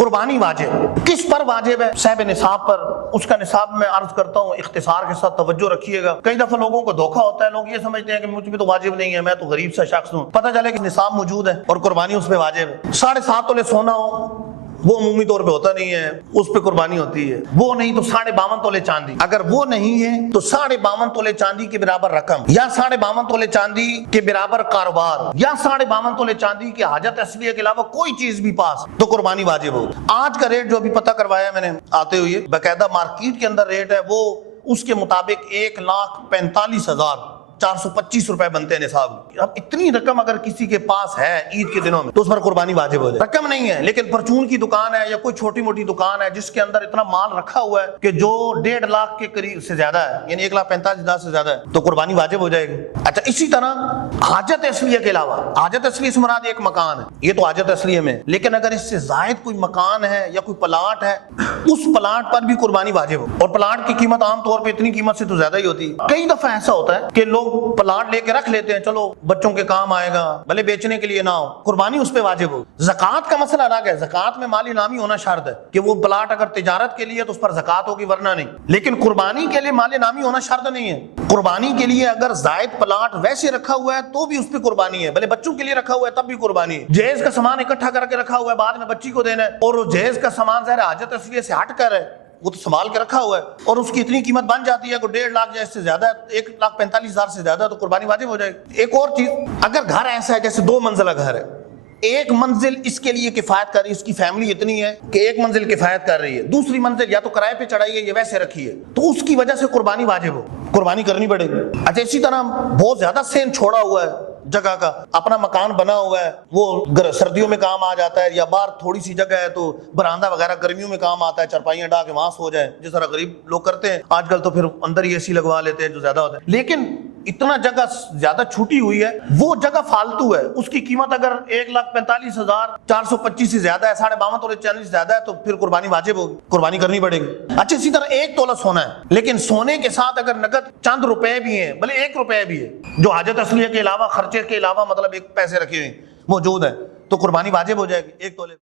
कुर्बानी वाजिब किस पर वाजिब है? साहिब निसाब पर। उसका निसाब मैं अर्ज करता हूँ, इख्तिसार के साथ तवज्जो रखिएगा। कई दफा लोगों को धोखा होता है, लोग ये समझते हैं कि मुझ पे तो वाजिब नहीं है, मैं तो गरीब सा शख्स हूँ। पता चले कि निसाब मौजूद है और कुर्बानी उस पर वाजिब है। 7.5 तोले सोना हो, वो अमूमी तौर पे होता नहीं है, उस पे कुर्बानी होती है। वो नहीं तो 52.5 तोले चांदी। अगर वो नहीं है तो 52.5 तोले चांदी के बराबर रकम, या 52.5 तोले चांदी के बराबर कारोबार, या 52.5 तोले चांदी की हाजत असलिया के अलावा कोई चीज भी पास, तो कुर्बानी वाजिब हो। आज का रेट जो अभी पता करवाया मैंने आते हुए, बाकायदा मार्केट के अंदर रेट है, वो उसके मुताबिक 1,45,425 रुपए बनते हैं निसाब। अब इतनी रकम अगर किसी के पास है ईद के दिनों में तो उस पर कुर्बानी वाजिब हो जाए। रकम नहीं है, लेकिन परचून की दुकान है या कोई छोटी मोटी दुकान है जिसके अंदर इतना माल रखा हुआ है कि जो 1.5 लाख के करीब से ज्यादा है, यानी 1,45,000 से ज्यादा है, तो कुर्बानी वाजिब हो जाएगी। अच्छा, इसी तरह हाजत असलिया के अलावा, हाजत असलिया से मुराद एक मकान है, ये तो हाजत असलिया में, लेकिन अगर इससे जायद कोई मकान है या कोई प्लाट है, उस प्लाट पर भी कुर्बानी वाजिब हो। और प्लाट की कीमत आमतौर पर इतनी कीमत से तो ज्यादा ही होती है। कई दफा ऐसा होता है कि लोग प्लाट लेके रख लेते हैं, चलो बच्चों के काम आएगा, भले बेचने के लिए ना हो, कुर्बानी उस पे वाजिब हो। ज़कात का मसला अलग है, ज़कात में माली नामी होना शर्त है कि वो प्लाट अगर तिजारत के लिए तो उस पर ज़कात होगी, वरना नहीं। लेकिन कुर्बानी के लिए माली नामी होना शर्त नहीं है। कुर्बानी के लिए अगर जायद प्लाट वैसे रखा हुआ है तो भी उस पर कुर्बानी है, भले बच्चों के लिए रखा हुआ है तब भी कुर्बानी है। जहेज का सामान इकट्ठा करके रखा हुआ है, बाद में बच्ची को देना है, और वो जहेज का सामान ज़ाहिर हाजत असलिया से हट कर है, वो तो संभाल के रखा हुआ है, और उसकी इतनी कीमत बन जाती है कि 1.5 लाख या इससे ज्यादा, 1,45,000 से ज्यादा, तो कुर्बानी वाजिब हो जाएगी। एक और चीज, अगर घर ऐसा है जैसे 2 मंजिला घर है, एक मंजिल इसके लिए किफायत कर रही है, उसकी फैमिली इतनी है कि एक मंजिल किफायत कर रही है, दूसरी मंजिल या तो किराए पे चढ़ाई है या वैसे रखी है, तो उसकी वजह से कुर्बानी वाजिब हो, कुर्बानी करनी पड़ेगी। अच्छा, इसी तरह बहुत ज्यादा सेन छोड़ा हुआ है जगह का, अपना मकान बना हुआ है, वो सर्दियों में काम आ जाता है, या बाहर थोड़ी सी जगह है तो बरामदा वगैरह गर्मियों में काम आता है, चरपाइयां डाल के वहां सो जाए, जिस तरह गरीब लोग करते हैं आजकल, तो फिर अंदर ही एसी लगवा लेते हैं जो ज्यादा होता है। लेकिन इतना जगह ज्यादा छूटी हुई है, वो जगह फालतू है, उसकी कीमत अगर 1,45,425 से ज्यादा है, 52.5 तोले चांदी से ज्यादा है, तो फिर कुर्बानी वाजिब होगी, कुर्बानी करनी पड़ेगी। अच्छा, इसी तरह 1 तोला सोना है, लेकिन सोने के साथ अगर नकद चंद रुपए भी हैं, भले 1 रुपया भी है, जो हाजत असलिया के अलावा, खर्चे के अलावा, मतलब 1 पैसे रखे हुए मौजूद है, तो कुर्बानी वाजिब हो जाएगी 1 तोले।